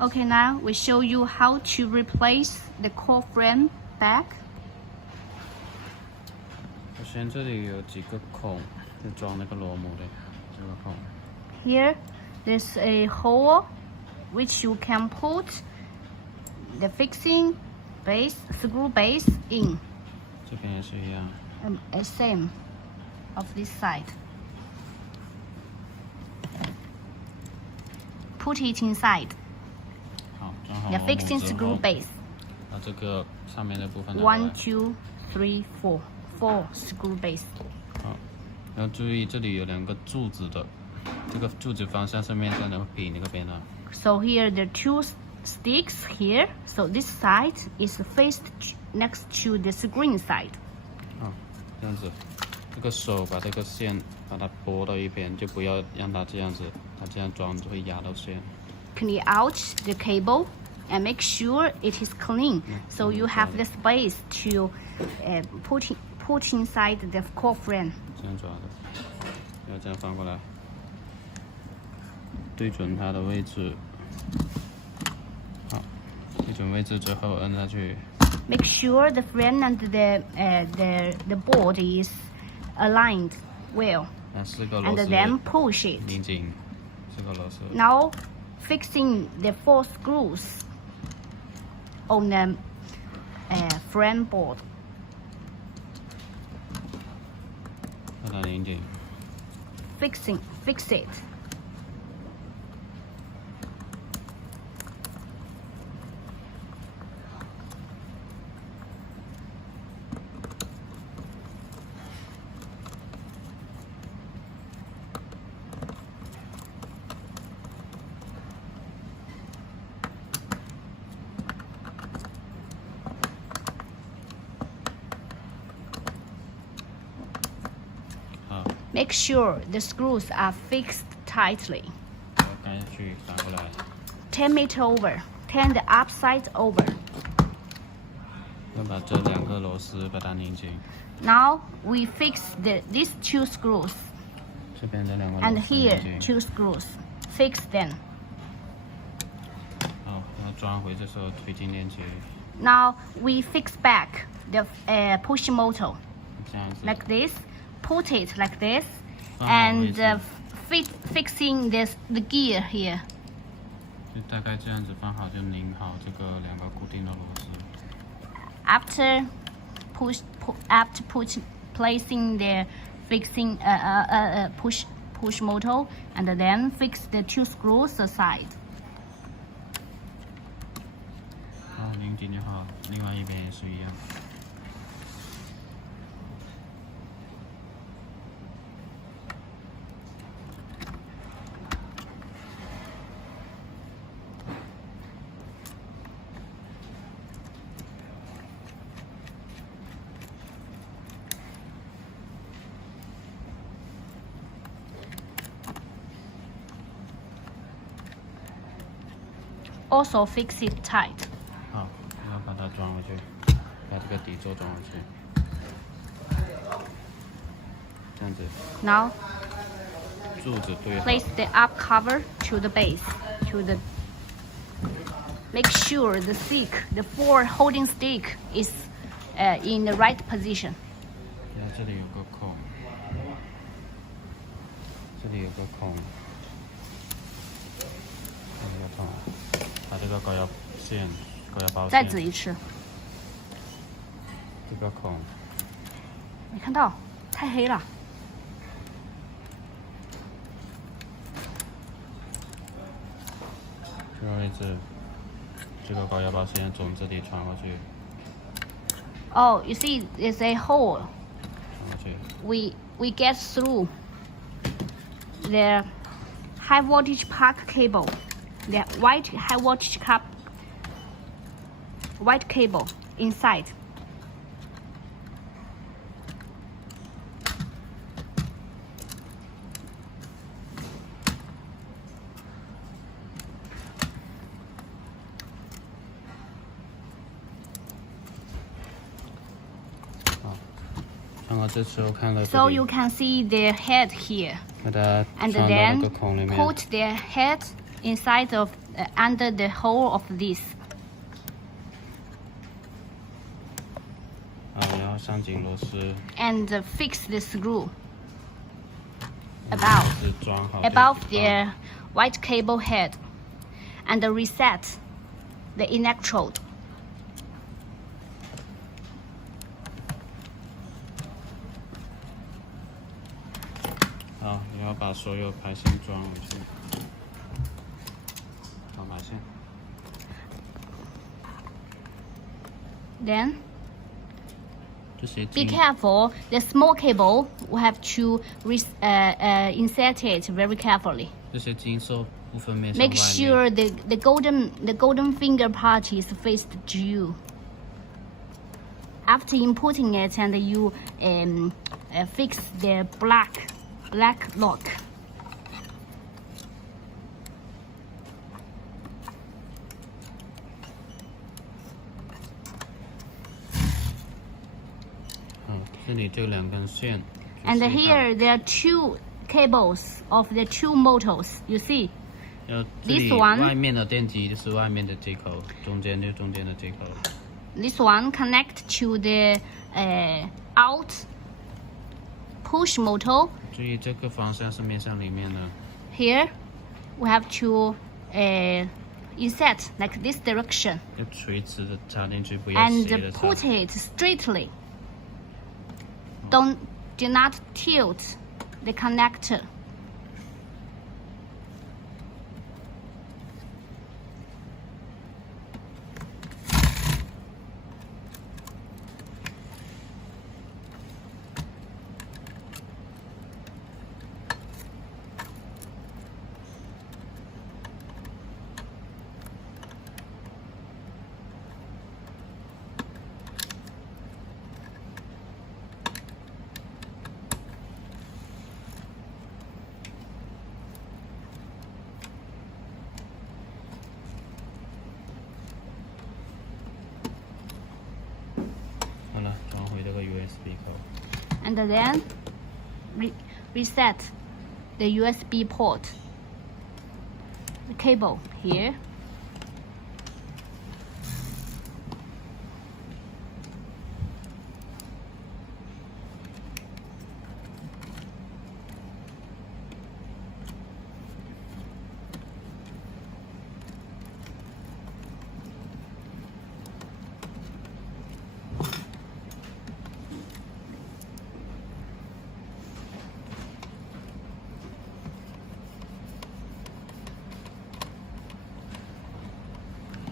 Okay, now we show you how to replace the core frame back. 首先这里有几个孔，就装那个螺母的这个孔。Here, there's a hole which you can put the fixing base, screw base in. 这边也是一样。Same of this side. Put it inside. 好，装好 The 螺母 fixing 之 screw 后， base. 把这个上面的部分拿 1, 来。 2, 3, 4. 4 screw base. 好，要注意这里有2个柱子的，这个柱子方向是面向那个柄那个边的。So here there are 2 sticks here. So this side is faced next to the screen side. 好，这样子，这个手把这个线把它拨到一边，就不要让它这样子，它这样装就会压到线。Clean out the cable and make sure it is clean. So you have the space to put inside the core frame. 这样抓的，要这样翻过来，对准它的位置。好，对准位置之后摁下去。Make sure the frame and the board is aligned well. 那4个螺 And 丝 then push it. 拧紧4个螺丝。 Now fixing the 4 screws on the frame board. 把它拧紧。 Fix it. Make sure the screws are fixed tightly. 干下去，反过来。 Turn it over. Turn the upside over. 要把这2个螺丝把它拧紧。 Now we fix these 2 screws. 这边这2个螺 And 丝 here 拧紧。 2 screws. Fix them. 好，要装回，这时候推进链接。 Now we fix back the push motor 这样子。 like this. Put it like this, 放好 and 位置 fixing the gear here. 就大概这样子放好，就拧好这个2个固定的螺丝。After placing the fixing push motor, and then fix the 2 screws aside. 好，拧紧就好，另外一边也是一样。 Also fix it tight. 好，要把它装回去，把这个底座装回去，这样子。 Now 柱子对好。 place the up cover to the base. Make sure the the 4 holding stick is in the right position. 然后这里有个孔，这里有个孔，这里有个孔，把这个高压线、高压包线。再指一次，这个孔，没看到，太黑了。这个位置，这个高压包线从这里穿过去， Oh, you see, there's a hole. 穿过去。 We get through the high voltage park cable, the white cable inside. So you can see the head here, 把它 and 穿到那 then 个孔里面。 put the head inside of under the hole of this. 然后上紧螺丝 And fix the screw above 是装好 above the white cable head, and reset the electrode. 好，然后把所有排线装回去。装排线。Then 这些 be 金 careful. The small cable we have to insert it very carefully. 这些金属部分面向 Make 外面 sure the golden finger part is faced to you. After inputting it, and you fix the black lock. 这里就两根线。 And 就是 here there are two cables of the two motors. You see, 要这 this 里 one 外面的电机就是外面的接口，中间就中间的接口。 this one connect to the out push motor. 注意这个方向是面向里面的。 Here we have to insert like this direction 要垂直的插进去，不要斜 and 的插。 put it straightly. Do not tilt the connector. USB 口。 And then reset the USB port. The cable here.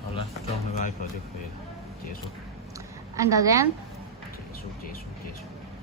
好了，装回外壳就可以了，结束。 And then 结束。